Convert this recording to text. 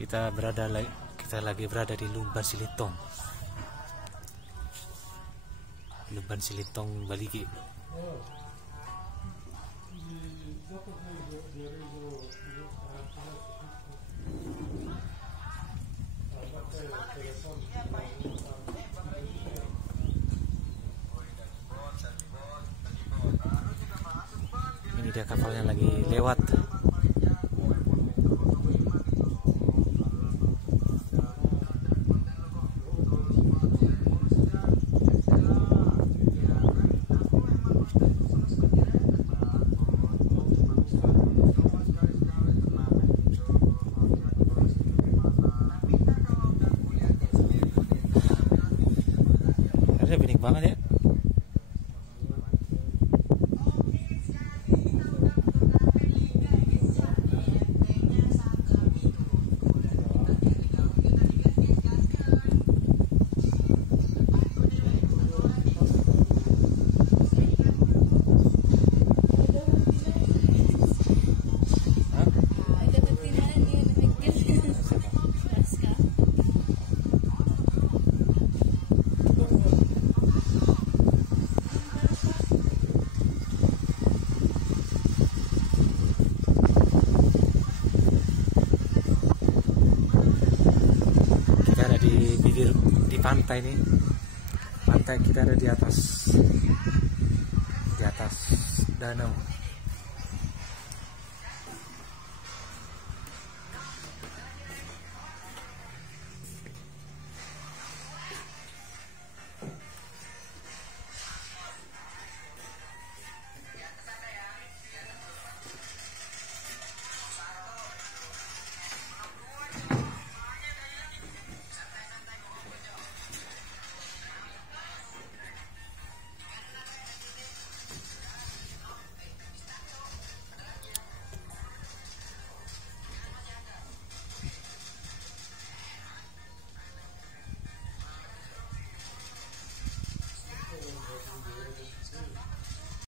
Kita lagi berada di Lumban Silitong. Lumban Silitong Baligi. Ini dia kapalnya lagi lewat. Bening banget ya. Di pantai nih, pantai kita ada di atas danau.